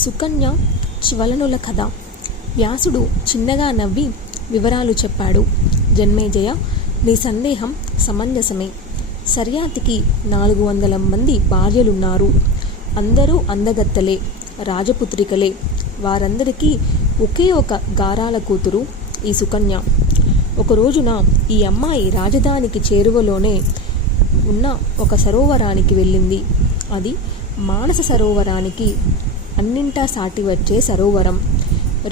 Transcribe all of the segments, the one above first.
సుకన్య చ్వలనుల కథ. వ్యాసుడు చిన్నగా నవ్వి వివరాలు చెప్పాడు. జన్మేజయ, నీ సందేహం సమంజసమే. సర్యాతికి 400 మంది భార్యలున్నారు. అందరూ అందగత్తలే, రాజపుత్రికలే. వారందరికీ ఒకే ఒక గారాల కూతురు ఈ సుకన్య. ఒక రోజున ఈ అమ్మాయి రాజధానికి చేరువలోనే ఉన్న ఒక సరోవరానికి వెళ్ళింది. అది మానస సరోవరానికి అన్నింటా సాటి వచ్చే సరోవరం.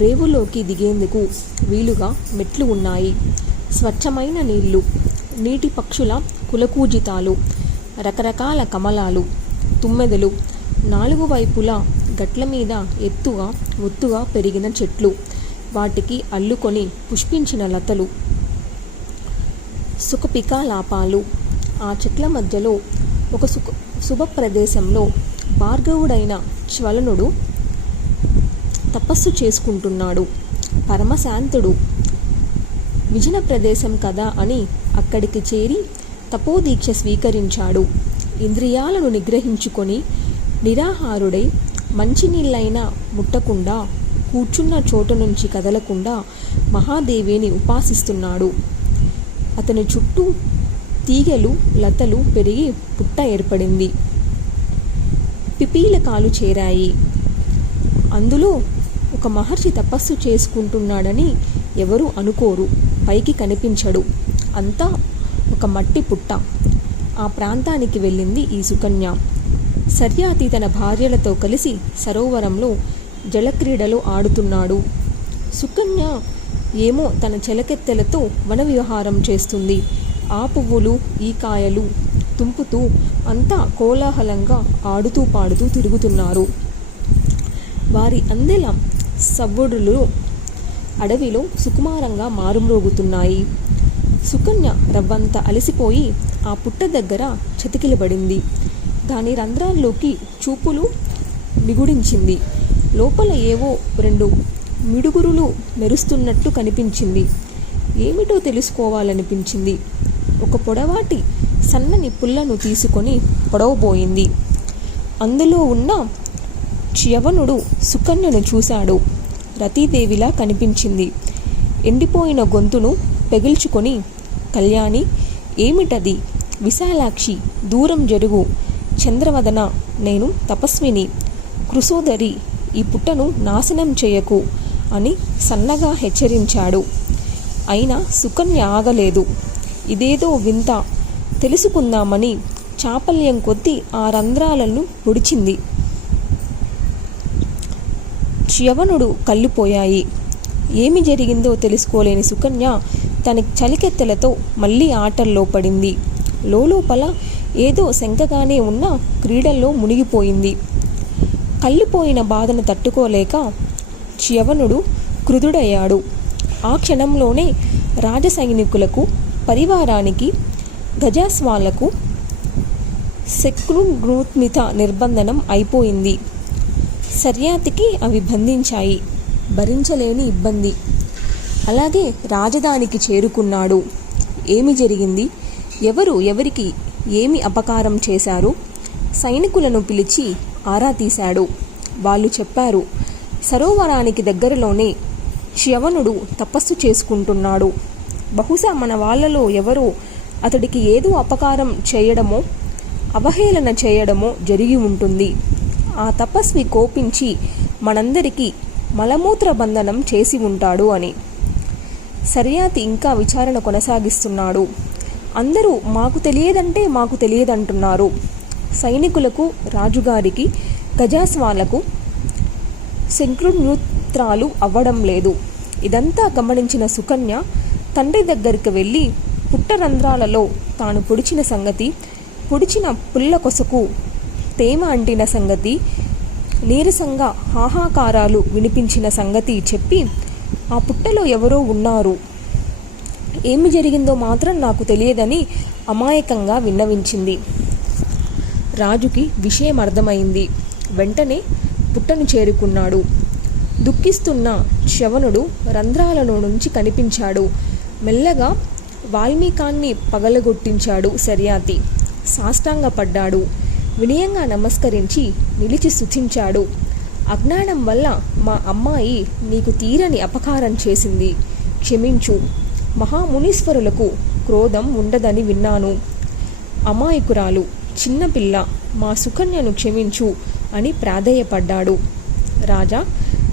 రేవులోకి దిగేందుకు వీలుగా మెట్లు ఉన్నాయి. స్వచ్ఛమైన నీళ్లు, నీటి పక్షుల కులకూజితాలు, రకరకాల కమలాలు, తుమ్మెదలు, 4 వైపులా గట్ల మీద ఎత్తుగా ఒత్తుగా పెరిగిన చెట్లు, వాటికి అల్లుకొని పుష్పించిన లతలు, సుఖపికాలాపాలు. ఆ చెట్ల మధ్యలో ఒక శుభప్రదేశంలో భార్గవుడైన చ్వలనుడు తపస్సు చేసుకుంటున్నాడు. పరమశాంతుడు. విజన ప్రదేశం కదా అని అక్కడికి చేరి తపోదీక్ష స్వీకరించాడు. ఇంద్రియాలను నిగ్రహించుకొని నిరాహారుడై మంచినీళ్ళైనా ముట్టకుండా, కూర్చున్న చోట నుంచి కదలకుండా మహాదేవిని ఉపాసిస్తున్నాడు. అతని చుట్టూ తీగలు లతలు పెరిగి పుట్ట ఏర్పడింది. పిపీలకాలు చేరాయి. అందులో ఒక మహర్షి తపస్సు చేసుకుంటున్నాడని ఎవరూ అనుకోరు. పైకి కనిపించడు. అంతా ఒక మట్టి పుట్ట. ఆ ప్రాంతానికి వెళ్ళింది ఈ సుకన్య. సర్యాతి తన భార్యలతో కలిసి సరోవరంలో జలక్రీడలో ఆడుతున్నాడు. సుకన్య ఏమో తన చెలకెత్తెలతో వన విహారం చేస్తుంది. ఆ పువ్వులు ఈ కాయలు తుంపుతూ అంతా కోలాహలంగా ఆడుతూ పాడుతూ తిరుగుతున్నారు. వారి అందెల సవ్వడులు అడవిలో సుకుమారంగా మారుమ్రోగుతున్నాయి. సుకన్య రవ్వంత అలసిపోయి ఆ పుట్ట దగ్గర చతికిలబడింది. దాని రంధ్రాల్లోకి చూపులు నిగుడించింది. లోపల ఏవో 2 మిడుగురులు మెరుస్తున్నట్టు కనిపించింది. ఏమిటో తెలుసుకోవాలనిపించింది. ఒక పొడవాటి సన్నని పుల్లను తీసుకొని పొడవబోయింది. అందులో ఉన్న చ్యవనుడు సుకన్యను చూశాడు. రతీదేవిలా కనిపించింది. ఎండిపోయిన గొంతును పెగిల్చుకొని, కళ్యాణి, ఏమిటది? విశాలాక్షి, దూరం జరుగు. చంద్రవదన, నేను తపస్విని. కృసోదరి, ఈ పుట్టను నాశనం చేయకు అని సన్నగా హెచ్చరించాడు. అయినా సుకన్య ఆగలేదు. ఇదేదో వింత తెలుసుకుందామని చాపల్యం కొద్దీ ఆ రంధ్రాలను పొడిచింది. చ్యవనుడు కళ్ళుపోయాయి. ఏమి జరిగిందో తెలుసుకోలేని సుకన్య తన చలికెత్తెలతో మళ్ళీ ఆటల్లో పడింది. లోపల ఏదో శంకగానే ఉన్న క్రీడల్లో మునిగిపోయింది. కళ్ళిపోయిన బాధను తట్టుకోలేక చ్యవనుడు క్రుధుడయ్యాడు. ఆ క్షణంలోనే రాజసైనికులకు, పరివారానికి, గజాస్వాలకు శక్రుఘ్నుత్మిత నిర్బంధనం అయిపోయింది. సర్యాతికి అవి బంధించాయి. భరించలేని ఇబ్బంది. అలాగే రాజధానికి చేరుకున్నాడు. ఏమి జరిగింది? ఎవరికి ఏమి అపకారం చేశారు? సైనికులను పిలిచి ఆరా తీశాడు. వాళ్ళు చెప్పారు, సరోవరానికి దగ్గరలోనే చ్యవనుడు తపస్సు చేసుకుంటున్నాడు. బహుశా మన వాళ్ళలో ఎవరో అతడికి ఏదో అపకారం చేయడమో అవహేళన చేయడమో జరిగి ఉంటుంది. ఆ తపస్వి కోపించి మనందరికీ మలమూత్ర బంధనం చేసి ఉంటాడు అని. సర్యాతి ఇంకా విచారణ కొనసాగిస్తున్నాడు. అందరూ మాకు తెలియదంటున్నారు. సైనికులకు, రాజుగారికి, గజాస్వాలకు శంక్రున్యూత్రాలు అవ్వడం లేదు. ఇదంతా గమనించిన సుకన్య తండ్రి దగ్గరికి వెళ్ళి పుట్టరంధ్రాలలో తాను పొడిచిన పుల్ల కొసకు తేమ అంటిన సంగతి, నీరసంగా హాహాకారాలు వినిపించిన సంగతి చెప్పి, ఆ పుట్టలో ఎవరో ఉన్నారు, ఏమి జరిగిందో మాత్రం నాకు తెలియదని అమాయకంగా విన్నవించింది. రాజుకి విషయం అర్థమైంది. వెంటనే పుట్టను చేరుకున్నాడు. దుఃఖిస్తున్న చ్యవనుడు రంధ్రాలలో నుంచి కనిపించాడు. మెల్లగా వాల్మీకాన్ని పగలగొట్టించాడు సర్యాతి. సాష్టాంగపడ్డాడు. వినయంగా నమస్కరించి నిలిచి స్తుతించాడు. అజ్ఞానం వల్ల మా అమ్మాయి నీకు తీరని అపకారం చేసింది, క్షమించు. మహామునీశ్వరులకు క్రోధం ఉండదని విన్నాను. అమాయకురాలు, చిన్నపిల్ల, మా సుకన్యను క్షమించు అని ప్రాధేయపడ్డాడు. రాజా,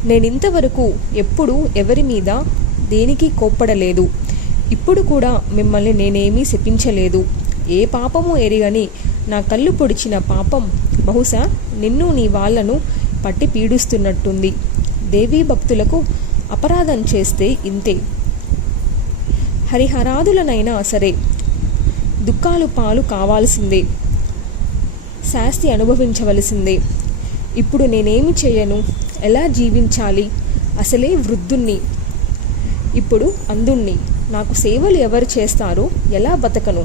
నేనింతవరకు ఎప్పుడూ ఎవరి మీద దేనికి కోప్పడలేదు. ఇప్పుడు కూడా మిమ్మల్ని నేనేమీ శపించలేదు. ఏ పాపము ఎరిగని నా కళ్ళు పొడిచిన పాపం బహుశా నిన్ను నీ వాళ్లను పట్టి పీడిస్తున్నట్టుంది. దేవీ భక్తులకు అపరాధం చేస్తే ఇంతే. హరిహరాదులనైనా సరే దుఃఖాలు పాలు కావాల్సిందే, శాస్తి అనుభవించవలసిందే. ఇప్పుడు నేనేమి చేయను? ఎలా జీవించాలి? అసలే వృద్ధుణ్ణి, ఇప్పుడు అందుణ్ణి. నాకు సేవలు ఎవరు చేస్తారో? ఎలా బతకను?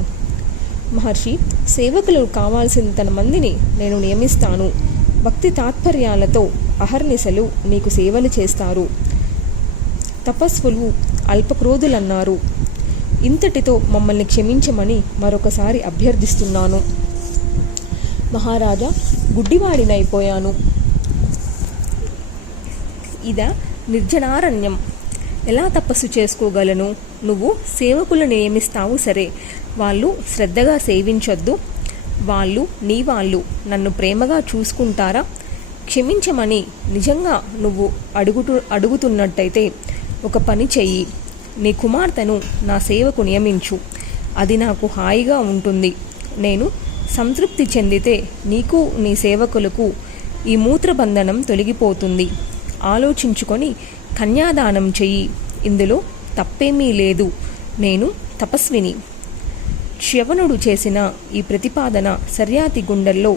మహర్షి, సేవకులు కావాల్సినంత మందిని నేను నియమిస్తాను. భక్తి తాత్పర్యాలతో అహర్నిశలు నీకు సేవలు చేస్తారు. తపస్సులు అల్పక్రోధులన్నారు. ఇంతటితో మమ్మల్ని క్షమించమని మరొకసారి అభ్యర్థిస్తున్నాను. మహారాజా, గుడ్డివాడినైపోయాను. ఇదా నిర్జనారణ్యం, ఎలా తపస్సు చేసుకోగలను? నువ్వు సేవకులు నియమిస్తావు సరే, వాళ్ళు శ్రద్ధగా సేవించొద్దు. వాళ్ళు నీ వాళ్ళు నన్ను ప్రేమగా చూసుకుంటారా? క్షమించమని నిజంగా నువ్వు అడుగుతున్నట్టయితే ఒక పని చెయ్యి. నీ కుమార్తెను నా సేవకు నియమించు. అది నాకు హాయిగా ఉంటుంది. నేను సంతృప్తి చెందితే నీకు నీ సేవకులకు ఈ మూత్రబంధనం తొలగిపోతుంది. ఆలోచించుకొని కన్యాదానం చెయ్యి. ఇందులో తప్పేమీ లేదు. నేను తపస్విని. చ్యవనుడు చేసిన ఈ ప్రతిపాదన శర్యాతి గుండెల్లో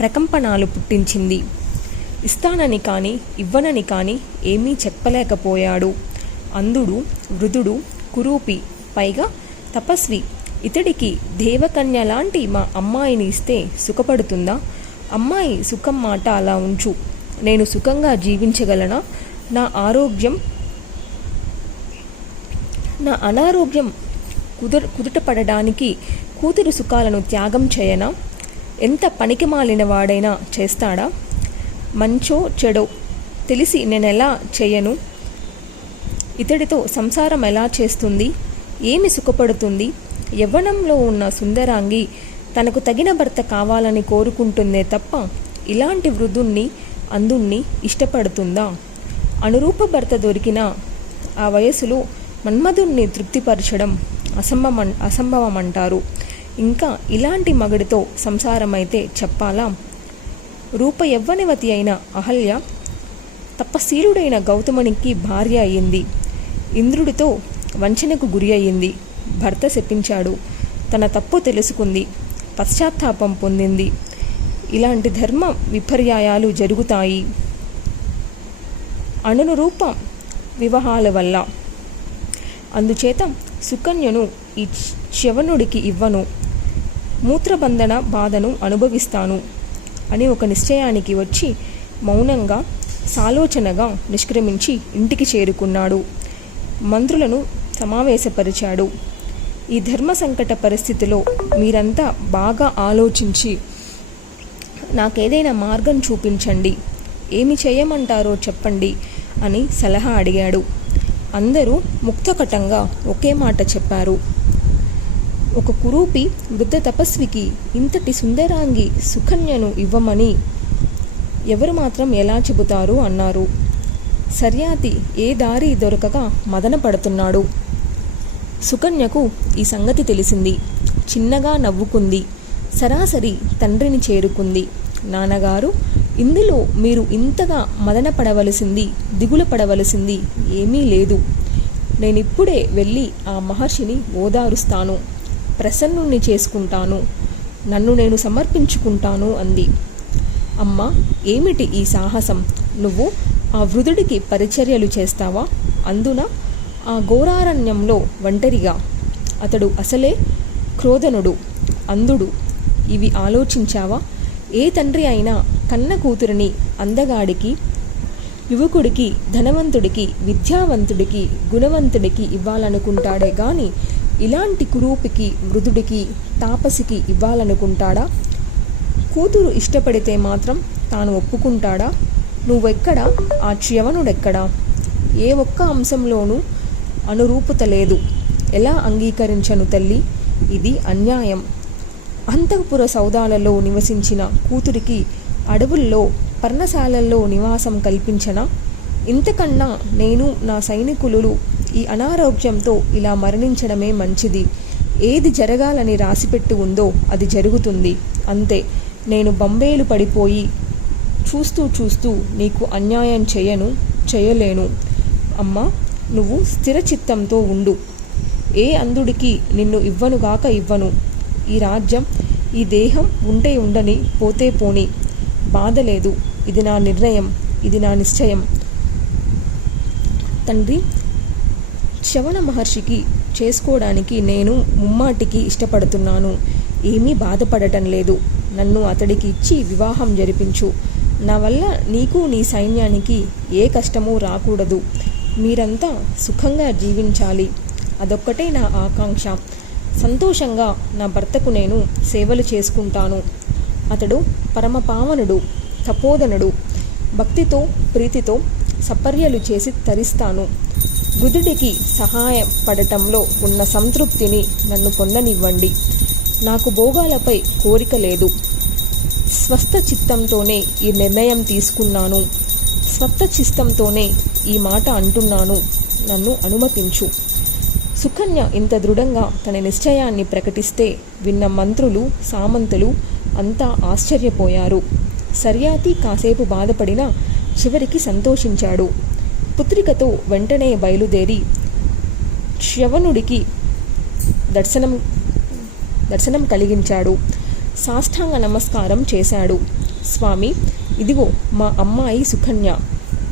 ప్రకంపనాలు పుట్టించింది. ఇస్తానని కానీ ఇవ్వనని కానీ ఏమీ చెప్పలేకపోయాడు. అంధుడు, వృద్ధుడు, కురూపి, పైగా తపస్వి. ఇతడికి దేవకన్య లాంటి మా అమ్మాయిని ఇస్తే సుఖపడుతుందా? అమ్మాయి సుఖం మాట అలా ఉంచు. నేను సుఖంగా జీవించగలనా? నా అనారోగ్యం కుదుటపడడానికి కూతురు సుఖాలను త్యాగం చేయనా? ఎంత పనికిమాలిన వాడైనా చేస్తాడా? మంచో చెడో తెలిసి నేనెలా చేయను? ఇతడితో సంసారం ఎలా చేస్తుంది? ఏమి సుఖపడుతుంది? యవ్వనంలో ఉన్న సుందరాంగి తనకు తగిన భర్త కావాలని కోరుకుంటుందే తప్ప ఇలాంటి వృద్ధుణ్ణి, అంధుణ్ణి ఇష్టపడుతుందా? అనురూప భర్త దొరికిన ఆ వయసులో మన్మధుణ్ణి తృప్తిపరచడం అసంభవమంటారు. ఇంకా ఇలాంటి మగడితో సంసారమైతే చెప్పాలా? రూప యవ్వనవతి అయిన అహల్య తపశీలుడైన గౌతమునికి భార్య అయింది. ఇంద్రుడితో వంచనకు గురి అయింది. భర్త శపించాడు. తన తప్పు తెలుసుకుంది. పశ్చాత్తాపం పొందింది. ఇలాంటి ధర్మ విపర్యాయాలు జరుగుతాయి అనురూప వివాహాల వల్ల. అందుచేత సుకన్యను ఈ చ్యవనుడికి ఇవ్వను. మూత్రబంధన బాధను అనుభవిస్తాను అని ఒక నిశ్చయానికి వచ్చి మౌనంగా సాలోచనగా నిష్క్రమించి ఇంటికి చేరుకున్నాడు. మంత్రులను సమావేశపరిచాడు. ఈ ధర్మ సంకట పరిస్థితిలో మీరంతా బాగా ఆలోచించి నాకేదైనా మార్గం చూపించండి. ఏమి చేయమంటారో చెప్పండి అని సలహా అడిగాడు. అందరూ ముక్తకటంగా ఒకే మాట చెప్పారు. ఒక కురూపి వృద్ధ తపస్వికి ఇంతటి సుందరాంగి సుకన్యను ఇవ్వమని ఎవరు మాత్రం ఎలా చెబుతారు అన్నారు. శర్యాతి ఏ దారి దొరకక మదన పడుతున్నాడు. సుకన్యకు ఈ సంగతి తెలిసింది. చిన్నగా నవ్వుకుంది. సరాసరి తండ్రిని చేరుకుంది. నాన్నగారు, ఇందులో మీరు ఇంతగా మదన పడవలసింది, దిగులు పడవలసింది ఏమీ లేదు. నేనిప్పుడే వెళ్ళి ఆ మహర్షిని ఓదారుస్తాను, ప్రసన్నుణ్ణి చేసుకుంటాను, నన్ను నేను సమర్పించుకుంటాను అంది. అమ్మ, ఏమిటి ఈ సాహసం? నువ్వు ఆ వృద్ధుడికి పరిచర్యలు చేస్తావా? అందున ఆ ఘోరారణ్యంలో ఒంటరిగా. అతడు అసలే క్రోధనుడు, అంధుడు. ఇవి ఆలోచించావా? ఏ తండ్రి అయినా కన్న కూతురిని అందగాడికి, యువకుడికి, ధనవంతుడికి, విద్యావంతుడికి, గుణవంతుడికి ఇవ్వాలనుకుంటాడే గాని ఇలాంటి కురూపికి, మృదుడికి, తాపసికి ఇవ్వాలనుకుంటాడా? కూతురు ఇష్టపడితే మాత్రం తాను ఒప్పుకుంటాడా? నువ్వెక్కడా, ఆ చ్యవనుడెక్కడా? ఏ ఒక్క అంశంలోనూ అనురూపత లేదు. ఎలా అంగీకరించను తల్లి? ఇది అన్యాయం. అంతఃపుర సౌధాలలో నివసించిన కూతురికి అడవుల్లో పర్ణశాలల్లో నివాసం కల్పించనా? ఇంతకన్నా నేను నా సైనికులు ఈ అనారోగ్యంతో ఇలా మరణించడమే మంచిది. ఏది జరగాలని రాసిపెట్టి ఉందో అది జరుగుతుంది, అంతే. నేను బంబేలు పడిపోయి చూస్తూ చూస్తూ నీకు అన్యాయం చేయలేను. అమ్మా, నువ్వు స్థిరచిత్తంతో ఉండు. ఏ అంధుడికి నిన్ను ఇవ్వనుగాక ఇవ్వను. ఈ రాజ్యం, ఈ దేహం ఉంటే ఉండని, పోతే పోని, బాధ లేదు. ఇది నా నిర్ణయం, ఇది నా నిశ్చయం. తండ్రి, శ్రవణ మహర్షికి చేసుకోవడానికి నేను ముమ్మాటికి ఇష్టపడుతున్నాను. ఏమీ బాధపడటం లేదు. నన్ను అతడికి ఇచ్చి వివాహం జరిపించు. నా వల్ల నీకు నీ సైన్యానికి ఏ కష్టమూ రాకూడదు. మీరంతా సుఖంగా జీవించాలి. అదొక్కటే నా ఆకాంక్ష. సంతోషంగా నా భర్తకు నేను సేవలు చేసుకుంటాను. అతడు పరమపావనుడు, తపోధనుడు. భక్తితో ప్రీతితో సపర్యలు చేసి తరిస్తాను. బుధుడికి సహాయపడటంలో ఉన్న సంతృప్తిని నన్ను పొందనివ్వండి. నాకు భోగాలపై కోరిక లేదు. స్వస్థ చిత్తంతోనే ఈ నిర్ణయం తీసుకున్నాను. స్వస్థ చిత్తంతోనే ఈ మాట అంటున్నాను. నన్ను అనుమతించు. సుకన్య ఇంత దృఢంగా తన నిశ్చయాన్ని ప్రకటిస్తే విన్న మంత్రులు, సామంతులు అంతా ఆశ్చర్యపోయారు. సర్యాతి కాసేపు బాధపడినా చివరికి సంతోషించాడు. పుత్రికతో వెంటనే బయలుదేరి శ్రవణుడికి దర్శనం కలిగించాడు. సాష్టాంగ నమస్కారం చేశాడు. స్వామి, ఇదిగో మా అమ్మాయి సుకన్య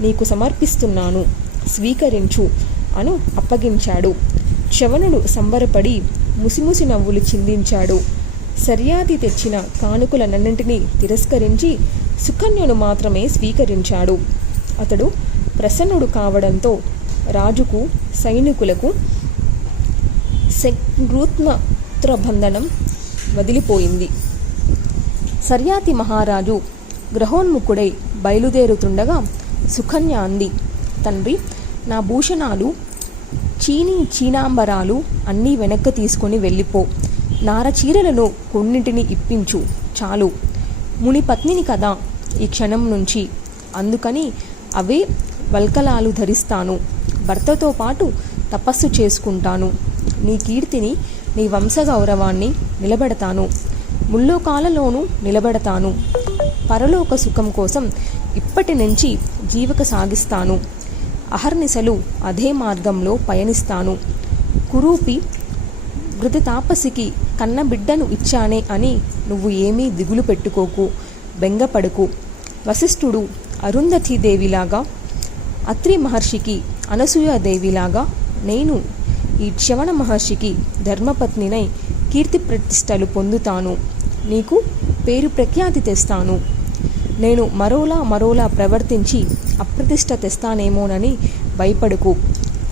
నీకు సమర్పిస్తున్నాను, స్వీకరించు అను అప్పగించాడు. శ్రవణుడు సంబరపడి ముసిముసి నవ్వులు చిందించాడు. సర్యాది తెచ్చిన కానుకలన్నింటినీ తిరస్కరించి సుకన్యను మాత్రమే స్వీకరించాడు. అతడు ప్రసన్నుడు కావడంతో రాజుకు, సైనికులకు శృత్నత్రబంధనం వదిలిపోయింది. సర్యాతి మహారాజు గ్రహోన్ముఖుడై బయలుదేరుతుండగా సుకన్య అంది, తండ్రి, నా భూషణాలు, చీనాంబరాలు అన్నీ వెనక్కి తీసుకొని వెళ్ళిపో. నారచీరలను కొన్నింటిని ఇప్పించు, చాలు. ముని పత్నిని కదా ఈ క్షణం నుంచి, అందుకని అవే వల్కలాలు ధరిస్తాను. భర్తతో పాటు తపస్సు చేసుకుంటాను. నీ కీర్తిని, నీ వంశగౌరవాన్ని నిలబెడతాను. ముల్లోకాలలోనూ నిలబెడతాను. పరలోక సుఖం కోసం ఇప్పటి నుంచి జీవిక సాగిస్తాను. అహర్నిశలు అదే మార్గంలో పయనిస్తాను. కురూపి వృద్ధతాపసికి కన్నబిడ్డను ఇచ్చానే అని నువ్వు ఏమీ దిగులు పెట్టుకోకు, బెంగపడుకు. వశిష్ఠుడు అరుంధతీదేవిలాగా, అత్రి మహర్షికి అనసూయాదేవిలాగా నేను ఈ శ్రవణ మహర్షికి ధర్మపత్నినై కీర్తి ప్రతిష్టలు పొందుతాను. నీకు పేరు ప్రఖ్యాతి తెస్తాను. నేను మరోలా ప్రవర్తించి అప్రతిష్ట తెస్తానేమోనని భయపడుకు.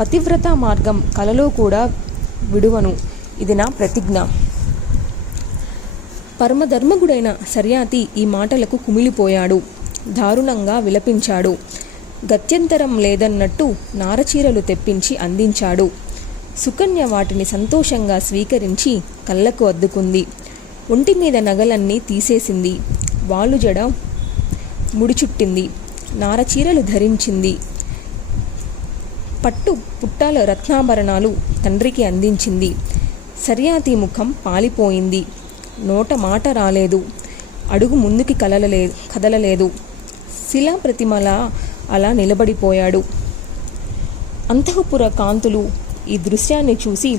పతివ్రత మార్గం కలలో కూడా విడువను. ఇది నా ప్రతిజ్ఞ. పరమధర్మగుడైన సర్యాతి ఈ మాటలకు కుమిలిపోయాడు. దారుణంగా విలపించాడు. గత్యంతరం లేదన్నట్టు నారచీరలు తెప్పించి అందించాడు. సుకన్య వాటిని సంతోషంగా స్వీకరించి కళ్ళకు అద్దుకుంది. ఒంటి మీద నగలన్నీ తీసేసింది. వాలు జడ ముడిచుట్టింది. నారచీరలు ధరించింది. పట్టు పుట్టాల రత్నాభరణాలు తండ్రికి అందించింది. సర్యాతి ముఖం పాలిపోయింది. నోట మాట రాలేదు. అడుగు ముందుకి కదలలేదు. శిలాప్రతిమలా అలా నిలబడిపోయాడు. అంతఃపుర కాంతులు ఈ దృశ్యాన్ని చూసి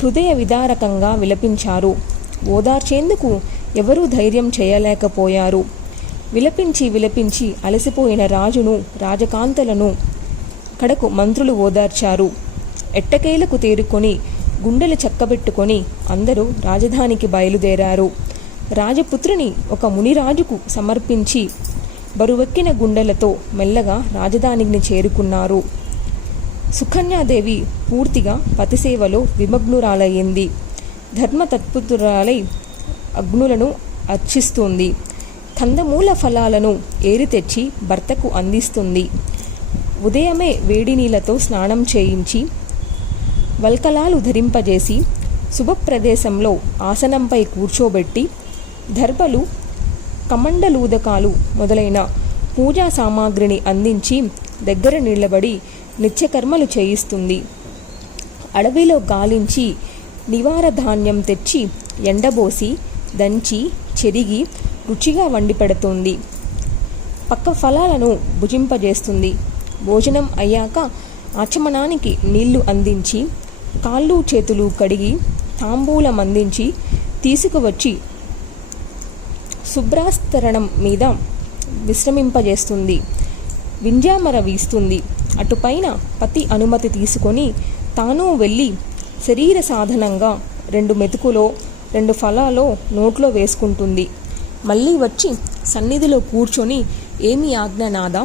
హృదయ విదారకంగా విలపించారు. ఓదార్చేందుకు ఎవరూ ధైర్యం చేయలేకపోయారు. విలపించి అలసిపోయిన రాజును, రాజకాంతలను కడకు మంత్రులు ఓదార్చారు. ఎట్టకేలకు తేరుకొని గుండెలు చక్కబెట్టుకొని అందరూ రాజధానికి బయలుదేరారు. రాజపుత్రిని ఒక మునిరాజుకు సమర్పించి బరువెక్కిన గుండెలతో మెల్లగా రాజధానికి చేరుకున్నారు. సుకన్యాదేవి పూర్తిగా పతిసేవలో విమగ్నురాలయ్యింది. ధర్మతత్పరురాలై అగ్నులను అర్చిస్తుంది. కందమూల ఫలాలను ఏరి తెచ్చి భర్తకు అందిస్తుంది. ఉదయమే వేడి నీళ్లతో స్నానం చేయించి వల్కలాలు ధరింపజేసి శుభప్రదేశంలో ఆసనంపై కూర్చోబెట్టి దర్భలు, కమండలూదకాలు మొదలైన పూజా సామాగ్రిని అందించి దగ్గర నిలబడి నిత్యకర్మలు చేయిస్తుంది. అడవిలో గాలించి నివార ధాన్యం తెచ్చి ఎండబోసి దంచి చెరిగి రుచిగా వండి పెడుతుంది. పక్క ఫలాలను భుజింపజేస్తుంది. భోజనం అయ్యాక ఆచమనానికి నీళ్లు అందించి కాళ్ళు చేతులు కడిగి తాంబూలం అందించి తీసుకువచ్చి శుభ్రాస్తరణం మీద విశ్రమింపజేస్తుంది. వింజామర వీస్తుంది. అటుపైన పతి అనుమతి తీసుకొని తాను వెళ్ళి శరీర సాధనంగా 2 మెతుకులో 2 ఫలాలో నోట్లో వేసుకుంటుంది. మళ్ళీ వచ్చి సన్నిధిలో కూర్చొని ఏమి ఆజ్ఞనాదా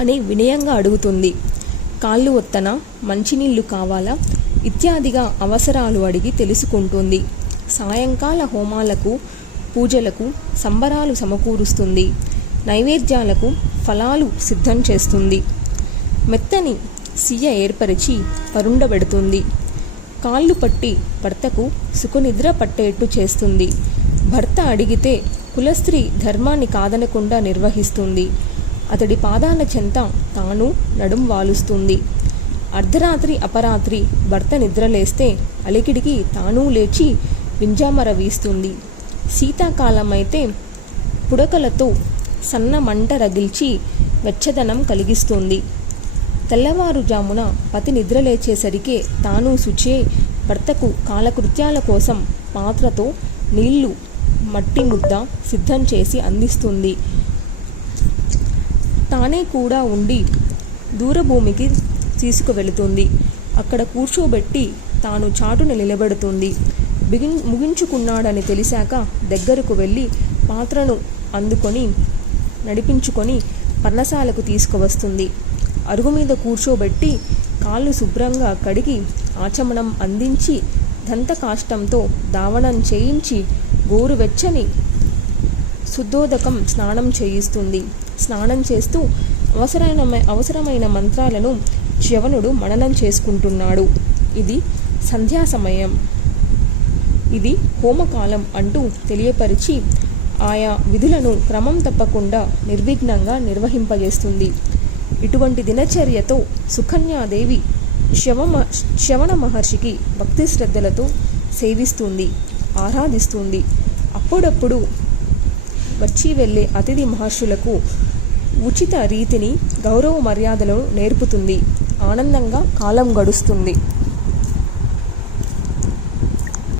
అని వినయంగా అడుగుతుంది. కాళ్ళు ఒత్తనా, మంచినీళ్లు కావాలా ఇత్యాదిగా అవసరాలు అడిగి తెలుసుకుంటుంది. సాయంకాల హోమాలకు, పూజలకు సంబరాలు సమకూరుస్తుంది. నైవేద్యాలకు ఫలాలు సిద్ధం చేస్తుంది. మెత్తని సియ్య ఏర్పరిచి పరుండబెడుతుంది. కాళ్ళు పట్టి భర్తకు సుఖనిద్ర పట్టేట్టు చేస్తుంది. భర్త అడిగితే కులస్త్రీ ధర్మాన్ని కాదనకుండా నిర్వహిస్తుంది. అతడి పాదాల చెంత తాను నడుం వాలుస్తుంది. అర్ధరాత్రి అపరాత్రి భర్త నిద్రలేస్తే అలికిడికి తాను లేచి వింజామర వీస్తుంది. శీతాకాలమైతే పుడకలతో సన్న మంట రగిల్చి వెచ్చదనం కలిగిస్తుంది. తెల్లవారుజామున పతి నిద్రలేచేసరికే తాను శుచే భర్తకు కాలకృత్యాల కోసం పాత్రతో నీళ్లు, మట్టి ముద్ద సిద్ధం చేసి అందిస్తుంది. తానే కూడా ఉండి దూరభూమికి తీసుకువెళుతుంది. అక్కడ కూర్చోబెట్టి తాను చాటున నిలబెడుతుంది. ముగించుకున్నాడని తెలిసాక దగ్గరకు వెళ్ళి పాత్రను అందుకొని నడిపించుకొని పర్ణశాలకు తీసుకువస్తుంది. అరుగు మీద కూర్చోబెట్టి కాళ్ళు శుభ్రంగా కడిగి ఆచమనం అందించి దంతకాష్టంతో దావనం చేయించి గోరువెచ్చని శుద్ధోదకం స్నానం చేయిస్తుంది. స్నానం చేస్తూ అవసరమైన మంత్రాలను చ్యవనుడు మననం చేసుకుంటున్నాడు. ఇది సంధ్యా సమయం, ఇది హోమకాలం అంటూ తెలియపరిచి ఆయా విధులను క్రమం తప్పకుండా నిర్విఘ్నంగా నిర్వహింపజేస్తుంది. ఇటువంటి దినచర్యతో సుకన్యాదేవి శ్రవణ మహర్షికి భక్తి శ్రద్ధలతో సేవిస్తుంది, ఆరాధిస్తుంది. అప్పుడప్పుడు వచ్చి వెళ్ళే అతిథి మహర్షులకు ఉచిత రీతిని గౌరవ మర్యాదలను నేర్పుతుంది. ఆనందంగా కాలం గడుస్తుంది.